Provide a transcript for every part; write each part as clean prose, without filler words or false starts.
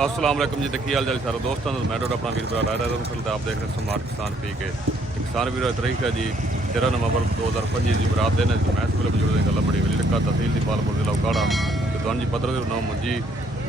अस्सलाम वालेकुम जी। देखिए हाल चाल सारे दोस्तों मैं डॉक्टर अपना वीर भरा रहा हूँ। आप देख रहे हैं स्मार्ट किसान पी के किसान वीर तरीक है जी 13 नवंबर 2025 जी बरात दिन मैं इस वे मौजूद गल बड़ी वली लगा तहसील की पालपुर जिला उकाड़ा तो जी 15 मंजी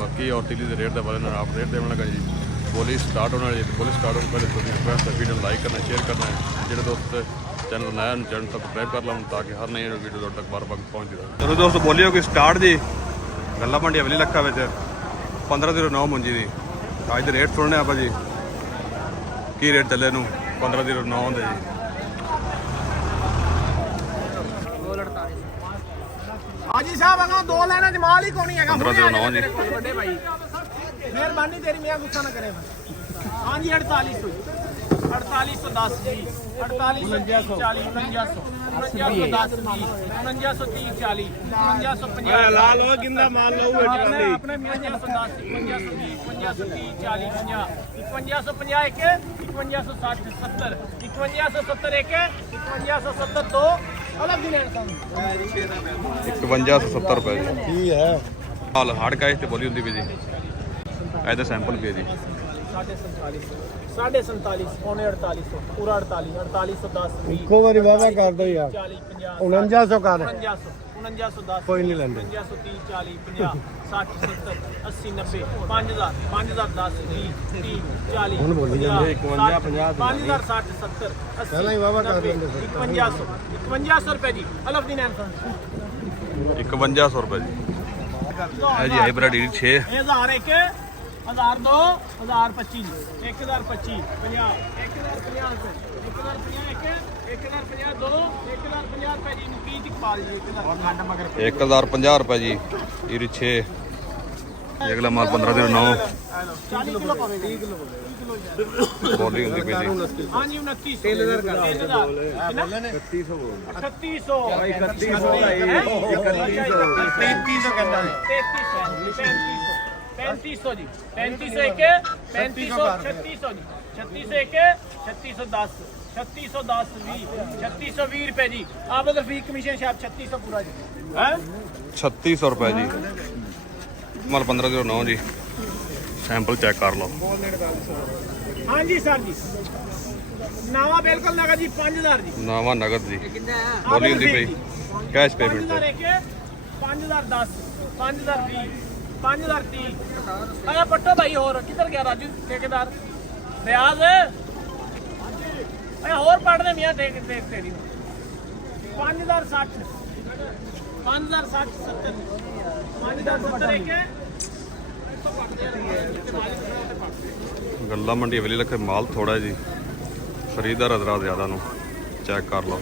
मक्की और तिली के रेट के बारे में आप रेट देने लगा जी। बोली स्टार्ट होने वाली बोली स्टार्ट होने पहले रिक्वेस्ट है वीडियो लाइक करना शेयर करना है। जो दोस्त चैनल नया चैनल सब्सक्राइब कर लो ताकि हर नई वीडियो तक बार बार पहुँचती रहे। चलो दोस्तों बोलियो कि स्टार्ट जी गला मंडी हवेली लखा 1509 मुंजी की अज के रेट सुनने आप जी की रेट चले 1509 होंगे जी। हाजी साहब अगर दो लेना जमाल ही कोनी है 1509 जी। मेहरबानी तेरी मियां गुस्सा ना करे। हाँ जी 4810 4810 लाल हो गिंदा माल लो अपने मियां 510 55 40 50 5560 70 5570 एक 5570 दो अलग दिन 5170 रुपए जी है हाल हार्ड कैश ते बोली होंदी भी जी। ऐसा सैंपल पे जी 47 पौने 4800 पूरा 48 इको बारी वादा कर दो यार 4900 कर 4910 कोई नहीं लेंदे 5930 40 50 60 70 80 90 5000 5010 20 30 40 ਹੁਣ ਬੋਲੀ ਜਾਂਦੇ 51 50 5000 60 70 80 ਪਹਿਲਾਂ ਹੀ ਵਾਵਾ ਕਰ ਦਿੰਦੇ 5500 रुपए जी अलग दिन 5100 रुपए जी है जी हाइब्रिड 6 1000 एक 1002 1025 1025 50 1050 1050 1050 दो 1050 रुपए जी की पाल जी 1050 रुपए जी ईरी 6 अगला माल 1509 40 किलो पावे 30 किलो बोली होंदी भी जी। हां जी 29 3000 कर 3100 3600 3300 कहता है 3500 जी 3500 एक 3500 3600 जी 3600 एक 3610 3610 20 3620 रुपए जी आप अगर फी कमीशन शायद 3600 पूरा जी हैं 3600 रुपए जी माल 1509 जी सैंपल चेक कर लो। हाँ जी सर जी नावा बिल्कुल नगद जी 5000 जी नावा नगद जी बोली होंदी पई कैश पेमेंट 5000 एक 5010 5020 5030 आया पट्टो भाई और किधर गया राजू ठेकेदार रियाज आया और पढ़ने मियां देख तेरी 5060 5060 70 5070 एक गला मंडी हवेली लखे माल थोड़ा है जी खरीदार हजरा ज्यादा नु चेक कर लो।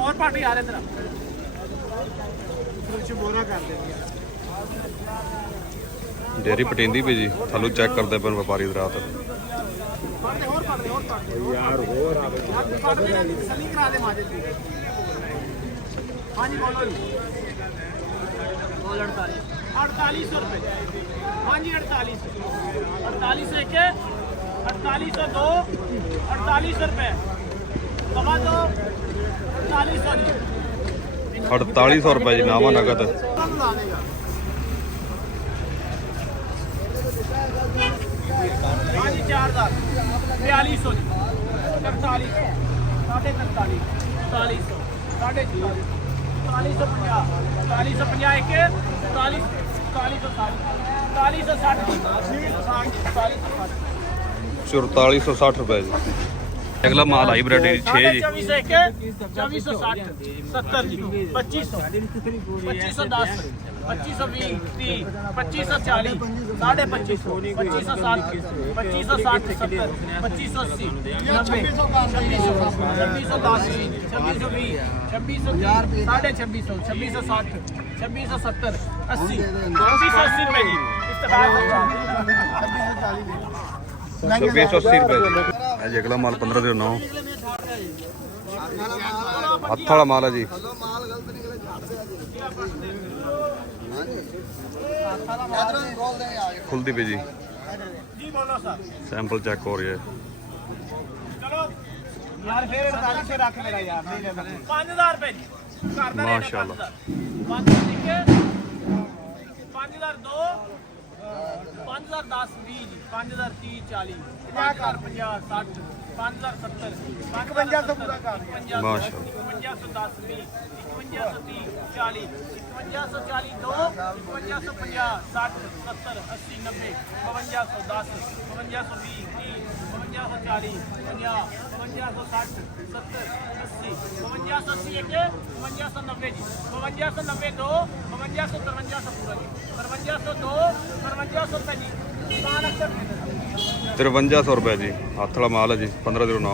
और पार्टी आ रहे तेरा बोरा कर दे डेयरी पटींदी भी जी थलू चेक करते पे व्यापारी रात यार हो रहा करा दे माजे हाँ जी बोलो जी 4800 रुपये हाँ जी 48 एक 4802 4800 रुपये सवा दो 4800 जी 4800 रुपए जी नावा नगद हाँ जी 4000 4200 जी 43 साढ़े 43 4400 साढ़े 4450 4450 एक 40 4460 रुपए जी। अगला माल हाइब्रिड 6 जी 2460 70 जी 2500 2510 2520 30 2540 साढ़े 2500 2560 2560 70 2580 2610 2620 साढ़े 2600 2660 2670 80 2680 रुपए जी इस्तेमाल 2680 रुपए जी। अगला माल 1509 हथ वाला माल है जी खुलती पे जी सैंपल चेक हो रही है चलो यार फिर 48 रख मेरा यार 5000 रुपए जी ਕਰਦਾ ਮਾਸ਼ਾਅੱਲਾ। 5000 ਇੱਕ 5002 5010 20 ਜੀ 5030 40 5050 60 5070 5500 ਪੂਰਾ ਕਰ ਮਾਸ਼ਾਅੱਲਾ। 5510 20 5530 40 5540 2 5550 60 70 80 90 5510 5520 30 5540 50 5560 70 80 5580 ਇੱਕ 5590 ਜੀ 5590 2 5553 ਪੂਰਾ ਜੀ 5502 5500 ਜੀ ਦੁਕਾਨ ਅਕਸਰ 5300 ਰੁਪਏ ਜੀ। ਹੱਥ ਵਾਲਾ ਮਾਲ ਹੈ ਜੀ 1509।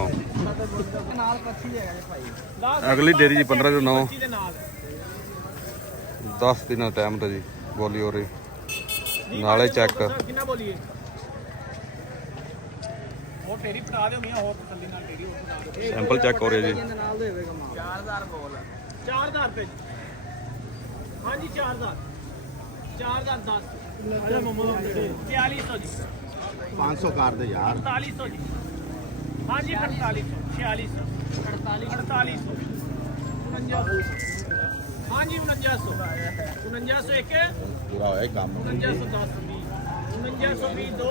ਨਾਲ ਕੱਚੀ ਹੈਗਾ ਜੀ ਭਾਈ ਅਗਲੀ ਡੇਰੀ ਜੀ 1509। ਕੱਚੀ ਦੇ ਨਾਲ 10 ਦਿਨਾਂ ਟਾਈਮ ਤੇ ਜੀ ਬੋਲੀ ਹੋ ਰਹੀ ਨਾਲੇ ਚੈੱਕ। ਕਿੰਨਾ ਬੋਲੀਏ ਹੋਰ ਤੇਰੀ ਪਟਾ ਦੇ ਹੁੰਦੀਆਂ ਹੋਰ ਤਸੱਲੀ ਨਾਲ ਤੇਰੀ ਹੋਰ ਪਟਾ ਦੇ ਸੈਂਪਲ ਚੈੱਕ ਹੋ ਰਿਹਾ ਜੀ। ਨਾਲ ਦੇ ਹੋਵੇਗਾ ਮਾਲ 4000 ਬੋਲ 4000 ਰੁਪਏ ਜੀ ਹਾਂਜੀ 4000 4010 ਅਰੇ ਮੰਮਾ 4200 ਜੀ 500 ਕਰ ਦੇ ਯਾਰ 4800 ਜੀ ਹਾਂਜੀ 4800 4600 4800 ਹਾਂਜੀ 4900 4900 ਇੱਕ ਪੂਰਾ ਹੋਇਆ ਕੰਮ 4910 4920 2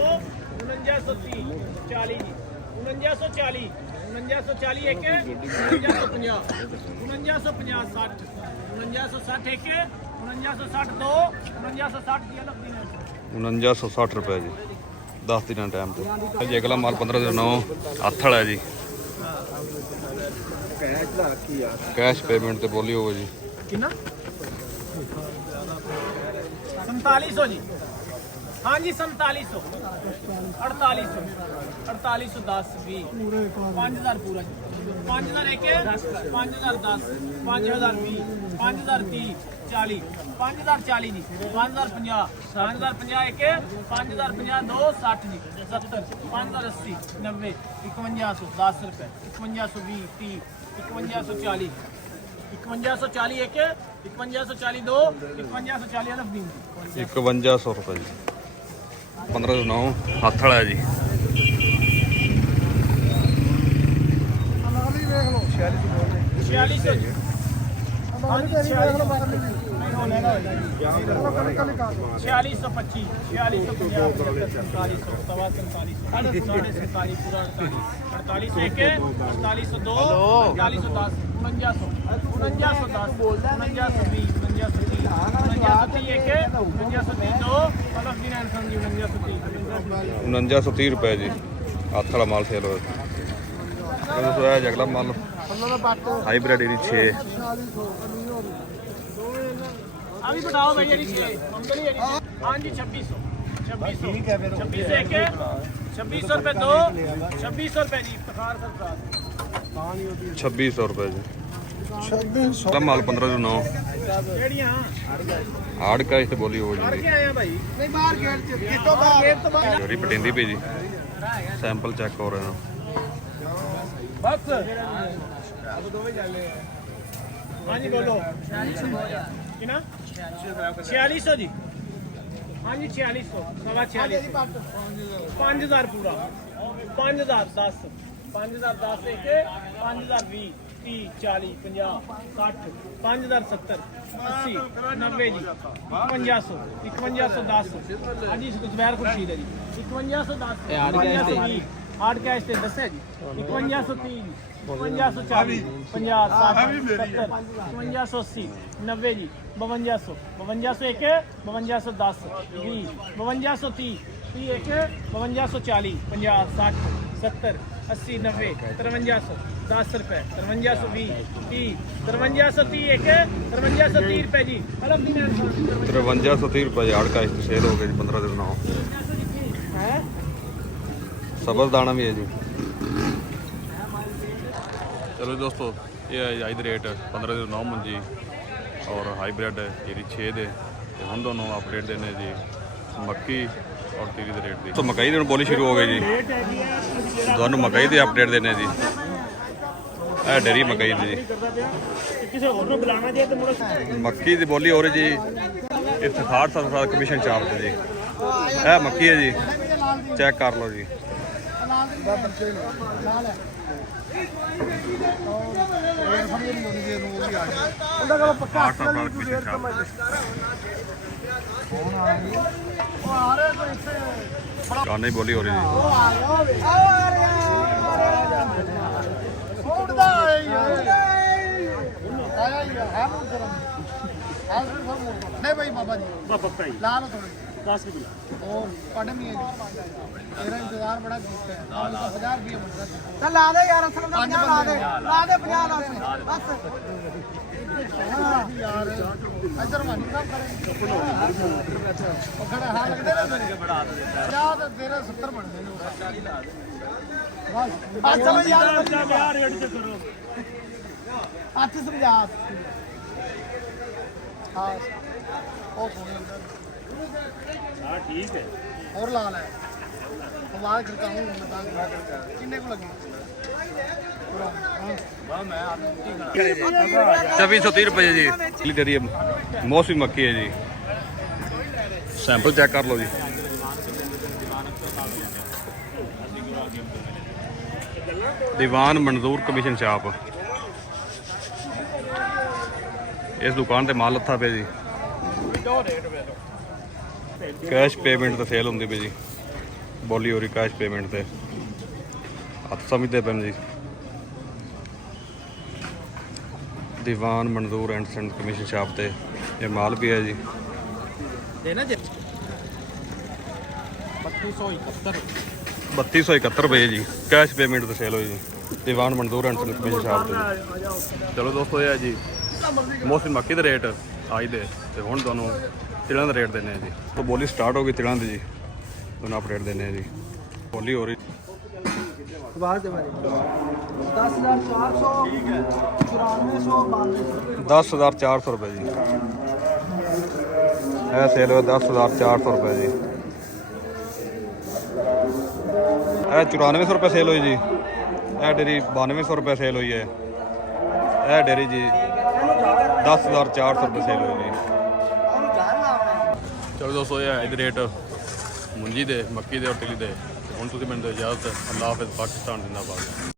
4930 40 ਜੀ 4940 4940 ਇੱਕ 4950 4950 60 4960 ਇੱਕ 4960 2 4960 ਦੀ ਅਲੱਗ ਦੀ 4960 ਰੁਪਏ ਜੀ 10 ਦਿਨਾਂ ਟਾਈਮ ਤੇ ਜੀ। ਅਗਲਾ ਮਾਲ 1509 ਹੱਥ ਵਾਲਾ ਹੈ ਜੀ। ਕੈਸ਼ ਦਾ ਕੀ ਯਾਰ ਕੈਸ਼ ਪੇਮੈਂਟ ਤੇ ਬੋਲੀ ਹੋਵੇ ਜੀ। ਕਿੰਨਾ 4700 ਜੀ ਹਾਂਜੀ 4700 4800 4810 20 5000 ਪੂਰਾ ਜੀ 5000 ਇੱਕ 5010 5020 5030 40 5040 ਜੀ 5050 5050 ਇੱਕ 5050 2 60 ਜੀ 70 5080 90 5100 10 ਰੁਪਏ 5120 30 5140 5140 ਇੱਕ 5140 2 5140 ਅਲਫ ਦੀ 5100 ਰੁਪਏ ਜੀ 1509 ਹੱਥ ਵਾਲਾ ਹੈ ਜੀ। ਨਾਲ ਹੀ ਵੇਖ ਲਓ 4600 ਜੀ ਹਾਂਜੀ 4600 4625 4650 सवा 47 47 पूरा 48 एक 4802 4810 4900 4910 4920 4930 4930 एक 4930 2 अलग दिन आंसर जी 4930 4930 ਰੁਪਏ ਜੀ ਹੱਥ ਵਾਲਾ ਮਾਲ ਸੇਲ ਹੋਇਆ। ਇਹ ਸੋਇਆ ਜੀ ਅਗਲਾ ਮਾਲ ਹਾਈਬ੍ਰਿਡ ਏਰੀ 6 अभी बताओ भैया जी कंपनी हाँ जी 2600 2600 एक 2600 रुपए दो 2600 रुपए जी प्रकार सरकार 2600 ਰੁਪਏ ਜੀ। 2600 ਅਗਲਾ ਮਾਲ 1509 ਜਿਹੜੀਆਂ ਹਾਰਡ ਕੈਸ਼ ਤੇ ਬੋਲੀ ਹੋਵੇ ਕਰ ਜੀ। ਕੇ ਆਏ ਆ ਭਾਈ ਨਹੀਂ ਬਾਹਰ ਗੇਟ ਚ ਕਿਤੋਂ ਬਾਹਰ ਜੋਰੀ ਪਟਿੰਦੀ ਪਈ ਜੀ। ਸੈਂਪਲ ਚੈੱਕ ਹੋ ਰਹੇ ਨੇ। ਬਸ हाँ जी बोलो किना 4600 जी हाँ जी 4600 सवा 4600 5000 पूरा 5010 5010 एक 5020 30 40 50 60 5070 80 90 जी 5100 5110 हाँ जी जुबैर खुर्शीद है जी 5110 हार्ड कैश ते दस है जी 5130 5540 50 60 5580 90 जी 5200 5200 एक 5210 20 5230 30 एक 5240 50 60 70 80 90 5300 10 रुपए 5320 30 5330 एक 5330 रुपए जी अलग दिन 5330 ਰੁਪਏ ਹਾਰਡ ਕੈਸ਼ ਤੇ ਸੇਲ ਹੋ ਗਏ ਜੀ 1509। है ਸਬਰ ਦਾਣਾ ਵੀ ਹੈ ਜੀ। ਚਲੋ ਜੀ ਦੋਸਤੋ ਇਹ ਹੈ ਅੱਜ ਦੇ ਰੇਟ 1509 ਮੰਜੀ ਔਰ ਹਾਈਬ੍ਰਿਡ ਜਿਹੜੀ 6 ਦੇ ਤੇ ਹੁਣ ਦੋਨੋਂ ਅਪਡੇਟ ਦੇਣੇ ਜੀ ਮੱਕੀ ਔਰ ਤੀਰੀ ਦੇ ਰੇਟ ਦੀ। ਤੋਂ ਮਕਈ ਦੇ ਹੁਣ ਬੋਲੀ ਸ਼ੁਰੂ ਹੋ ਗਈ ਜੀ। ਤੁਹਾਨੂੰ ਮਕਈ ਦੇ ਅਪਡੇਟ ਦੇਣੇ ਜੀ। ਇਹ ਡੇਰੀ ਮਕਈ ਦੀ ਜੀ। ਕਿਸੇ ਹੋਰ ਨੂੰ ਬੁਲਾਣਾ ਜੇ ਤੇ ਮੁੜ ਮੱਕੀ ਦੀ ਬੋਲੀ ਹੋ ਰਹੀ ਜੀ ਇੱਥੇ 67 ਕਮਿਸ਼ਨ ਚਾਪ ਤੇ ਜੀ। ਇਹ ਮੱਕੀ ਹੈ ਜੀ ਚੈੱਕ ਕਰ ਲਓ ਜੀ। ਉਹਦਾ ਕੋਲ ਪੱਕਾ 800 ਫਰਾਰ ਕਮਿਸ਼ਨ ਸ਼ਾਪ ਕਾਨੇ ਬੋਲੀ ਹੋ ਰਹੀ ਜੀ ਨਹੀਂ ਭਾਈ ਬਾਬਾ ਜੀ ਪੱਕਾ ਹੀ ਲਾ ਲਓ ਥੋੜੀ 10 ਰੁਪਏ ਹੋਰ ਪੜਨ ਨਹੀਂ ਹੈ ਤੇਰਾ ਇੰਤਜ਼ਾਰ ਬੜਾ ਕੀਤਾ ਹੈ 1000 ਰੁਪਏ ਮੰਗਦਾ ਤਾਂ ਲਾ ਦੇ ਯਾਰ ਅਸਲ ਦਾ 50 ਲਾ ਦੇ 50 ਲਾ ਦੇ ਬਸ ਯਾਰ ਇੱਧਰ ਮਾਨੀ ਕੰਮ ਕਰੇ ਉਹ ਖੜਾ ਹਾਂ ਲੱਗਦੇ ਨੇ ਮੇਰੇ ਬੜਾ ਹੱਥ ਦਿੱਤਾ 50 ਤੇ ਤੇਰੇ 70 ਬਣਦੇ ਨੇ 40 ਲਾ ਦੇ ਬਸ ਸਮਝ ਯਾਰ ਯਾਰ ਰੇਟ ਤੇ ਕਰੋ ਹੱਥ ਸਮਝਾ ਹਾਂ ਉਹ ਸੋਹਣੇ ਹਾਂ ਠੀਕ ਹੈ ਹੋਰ ਲਾ ਲੈ ਆਵਾਜ਼ ਖੜਕਾਉਂ ਮੈਂ ਤਾਂ ਕਿੰਨੇ ਕੁ ਲੱਗੀ ਵਾਹ ਮੈਂ ਆਪ ਕੀ ਕਰਾਂ 2430 ਰੁਪਏ ਜੀ ਇਹ ਜਿਹੜੀ ਮੌਸਮੀ ਮੱਕੀ ਹੈ ਜੀ ਸੈਂਪਲ ਚੈੱਕ ਕਰ ਲਓ ਜੀ ਦੀਵਾਨ ਮਨਜ਼ੂਰ ਕਮਿਸ਼ਨ ਸ਼ਾਪ ਇਸ ਦੁਕਾਨ ਤੇ ਮਾਲ ਲੱਥਾ ਪਿਆ ਜੀ ਕੈਸ਼ ਪੇਮੈਂਟ ਤੇ ਸੇਲ ਹੁੰਦੀ ਪਈ ਜੀ ਬੋਲੀ ਹੋ ਰਹੀ ਕੈਸ਼ ਪੇਮੈਂਟ ਤੇ ਹੱਥ ਸਮਝਦੇ ਪੈਣ ਜੀ ਦੀਵਾਨ ਮਨਜ਼ੂਰ ਐਂਡ ਸੈਂਡ ਕਮਿਸ਼ਨ ਸ਼ਾਪ ਤੇ ਇਹ ਮਾਲ ਵੀ ਹੈ ਜੀ ਦੇਣਾ ਜੀ 3271 ਰੁਪਏ ਜੀ ਕੈਸ਼ ਪੇਮੈਂਟ ਤੇ ਸੇਲ ਹੋਈ ਜੀ ਦੀਵਾਨ ਮਨਜ਼ੂਰ ਐਂਡ ਸੈਂਡ ਕਮਿਸ਼ਨ ਸ਼ਾਪ ਤੇ ਚਲੋ ਦੋਸਤੋ ਇਹ ਹੈ ਜੀ ਮੌਸਮੀ ਮੱਕੀ ਦੇ ਰੇਟ ਅੱਜ ਦੇ ਤੇ ਹੁਣ ਤੁਹਾਨੂੰ ਤਿਲਾਂ ਦਾ ਰੇਟ ਦਿੰਦੇ ਆ ਜੀ ਤਾਂ ਬੋਲੀ ਸਟਾਰਟ ਹੋ ਗਈ ਤਿਲਾਂ ਦੀ ਜੀ ਤੁਹਾਨੂੰ ਅਪਡੇਟ ਦਿੰਦੇ ਆ ਜੀ ਬੋਲੀ ਹੋ ਰਹੀ ਆਵਾਜ਼ ਦੇ ਬਾਰੇ 10400 ਠੀਕ ਹੈ 9400 10400 ਰੁਪਏ ਜੀ ਇਹ ਸੇਲ ਹੋਇਆ 10400 ਰੁਪਏ ਜੀ ਇਹ 9400 ਰੁਪਏ ਸੇਲ ਹੋਈ ਜੀ ਇਹ ਡੇਰੀ 9200 ਰੁਪਏ ਸੇਲ ਹੋਈ ਹੈ ਇਹ ਡੇਰੀ ਜੀ 10400 ਰੁਪਏ ਸੇਲ ਹੋਈ ਜੀ ਚਲੋ ਦੋਸਤੋ ਇਹ ਇਹਦੇ ਰੇਟ ਮੁੰਜੀ ਦੇ ਮੱਕੀ ਦੇ ਔਰ ਤਿਲੀ ਦੇ ਹੁਣ ਤੁਸੀਂ ਮੈਨੂੰ ਦਿਓ ਇਜਾਜ਼ਤ ਅੱਲਾਹ ਹਾਫਿਜ਼ ਪਾਕਿਸਤਾਨ ਜ਼ਿੰਦਾਬਾਦ